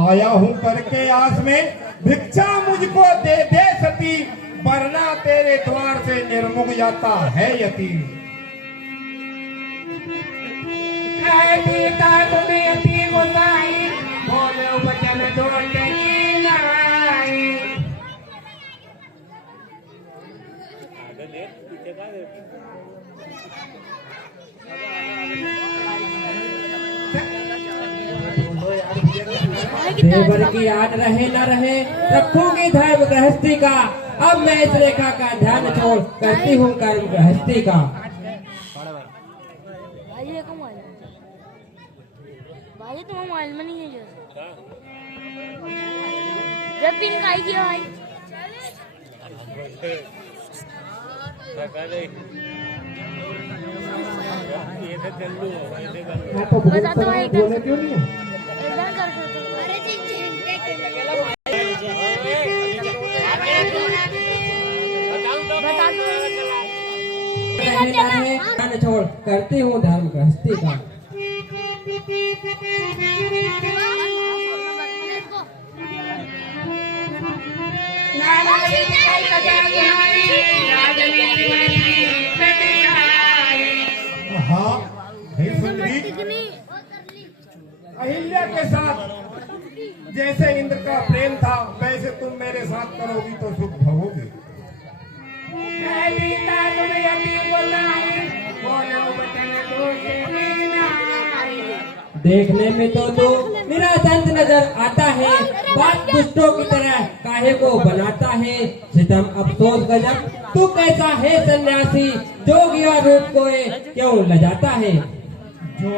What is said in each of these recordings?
आया हूँ करके आस में भिक्षा मुझको दे दे सती, वरना तेरे द्वार से निर्मुख जाता है यति। देवर की याद रहे न रहे रखूंगी धर्म गृहस्थी का। अब मैं इस रेखा का ध्यान छोड़ करती हूँ कर्म गृहस्थी का। भाई तो मोबाइल में नहीं है जब पिन आई किया भाई बता तो भाई बोले क्यों नहीं है? इधर कर ध्यान छोड़ करती हूँ धर्म गृहस्थी का। हाँ हे सुंदरी, अहिल्या के साथ जैसे इंद्र का प्रेम था वैसे तुम मेरे साथ करोगी तो सुख भोगोगी। देखने में तो तू मेरा संत नजर आता है, बात दुष्टों की तरह काहे को बनाता है। सितम अफसोस गजब तू कैसा है सन्यासी, जोगिया रूप को क्यों लजाता है। जो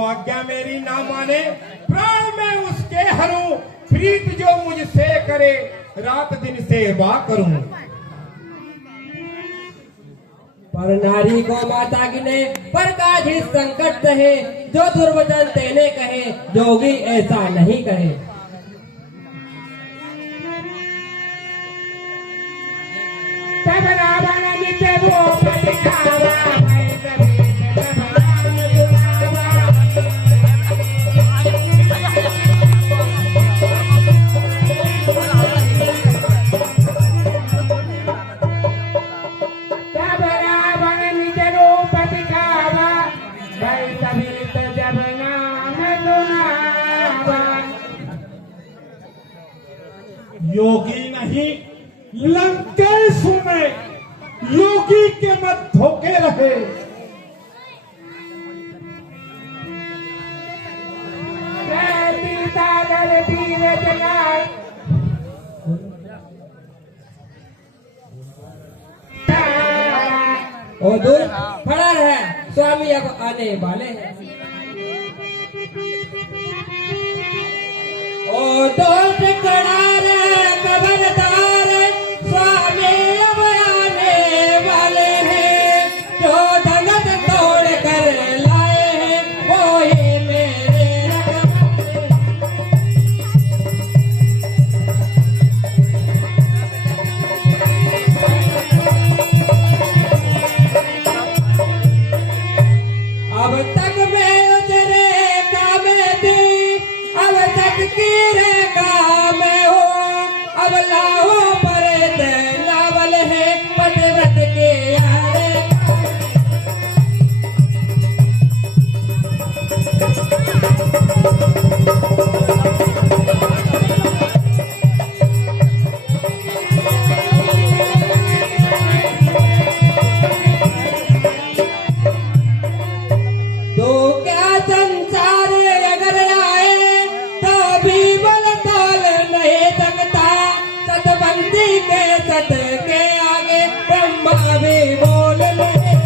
आज्ञा मेरी ना माने प्राण में उसके हरूं, प्रीत जो मुझसे करे रात दिन सेवा करूं। पर नारी को माता गिने पर काज ही संकट सहे, जो दुर्वचन तेने कहे जोगी ऐसा नहीं कहे। तब रावण जिते वो पछतावा, योगी नहीं लंकेश में योगी के मत धोखे रहे। ओ दूर खड़ा रहे, स्वामी अब आने वाले हैं। ओ दोस्त खड़ा रहे खबरदार, स्वामी अब आने वाले हैं। जो धनत तोड़ कर लाए हैं वो ही मेरे अब तक मैं उस रेखा में थी, अब तक की रेखा में हूँ। अब लाहो पर नावल है पतिव्रत के यारे। तो क्या संसार अगर आए तो भी बल तोल नहीं सकता। सतबंदी के सत के आगे ब्रह्मा भी बोल नहीं।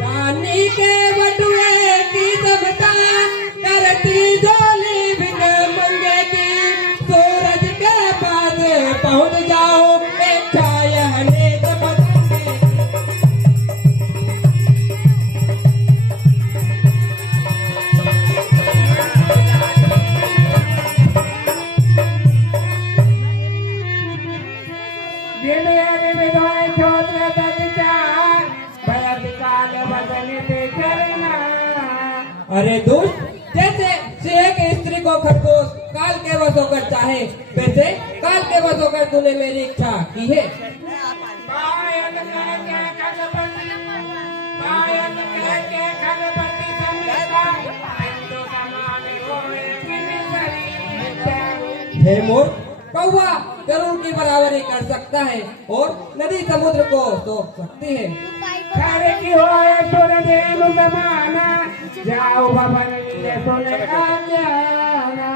रानी के बटुए की सबता करती जोली बिन मंगे की, सूरज के अरे दुष्ट, जैसे सिंह की स्त्री को खरगोश काल के वश होकर चाहे, वैसे काल के वश होकर तूने मेरी इच्छा की है। हे मूर्ख, कौवा गरुड़ की बराबरी कर सकता है और नदी समुद्र को तोप सकती है। खारे की होए सुर देनु जमाना, जाओ भवन लिए सुने आज्ञाना।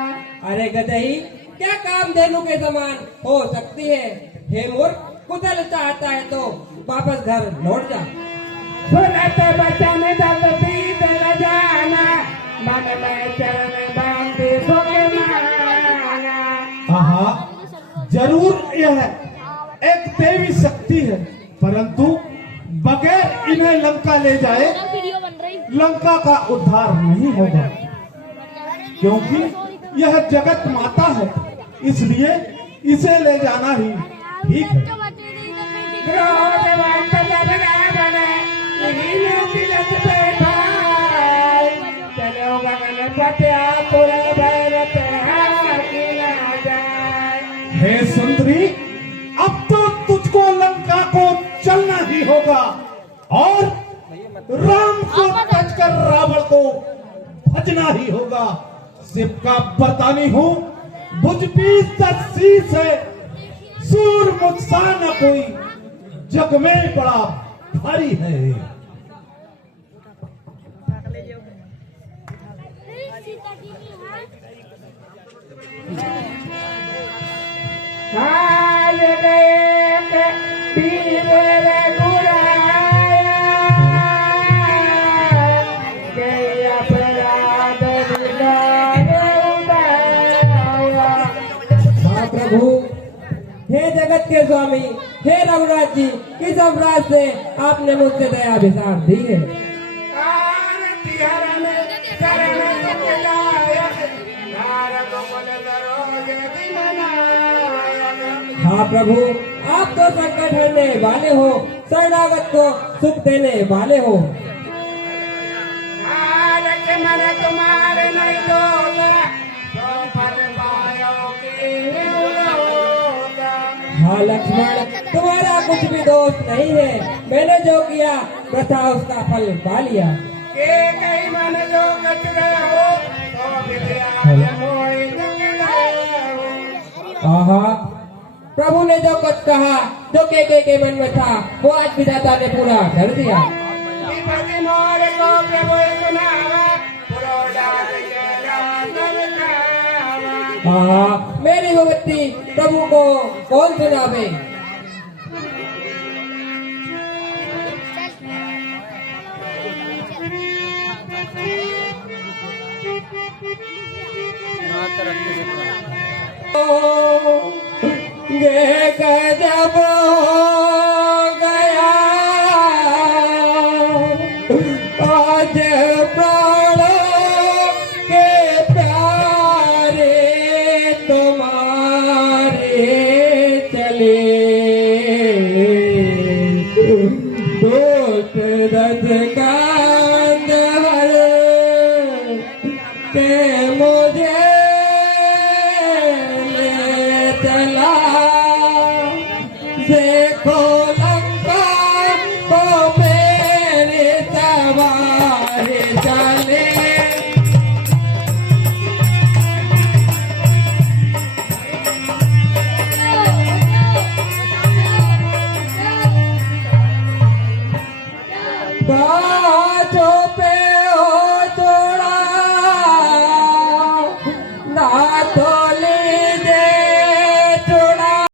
अरे गदही, क्या काम धेनु के समान हो सकती है? हे मूर्ख, कुशल चाहता है तो वापस घर लौट जा। सुनत बचन दल पीत न जाना, मन में चरण बांधे सुखे माना। हाँ, जरूर यह एक देवी शक्ति है, परंतु बगैर इन्हें लंका ले जाए वीडियो बन रही। लंका का उद्धार नहीं होगा, क्योंकि यह जगत माता है, इसलिए इसे ले जाना ही ठीक है। चलो गगन पत्या हे सुंदरी, अब तो तुझको लंका को चलना ही होगा और राम को तजकर रावण को भजना ही होगा। शिव का बरतानी हूँ, भुज बीस शीश है, सूर मुझसा न कोई, जग में बड़ा भारी है। हाल गए पीर गुराया, गए अपराध हाँ प्रभु, हे जगत के स्वामी, हे रघुराज जी, किस अपराध से आपने मुझसे दया विसार दी है? हाँ प्रभु, आप तो संकट हरने वाले हो, शरणागत को सुख देने वाले हो। मन तुम्हारे नहीं दोगा, तो फल पाओगे। हाँ लक्ष्मण, तुम्हारा कुछ भी दोष नहीं है, मैंने जो किया प्रथा उसका फल पा लिया। के कई मन जो कट गया हो, तो फिर आज मोई जग गया हो। आहा, प्रभु ने जो कुछ कहा, जो के मन में था, वो आज विधाता ने पूरा कर दिया। विपत्ति मोर को प्रभु सुनावा, पुरोडार के राम गावा। आहा, मेरी विपत्ति प्रभु को कौन सुनावे? देख जब हो गया आज प्राणों के प्यारे तुम्हारे चले, दोस्त रस कांद हर के मुझे ले चला, देखो लंका को मेरे सवारे चले। बाजो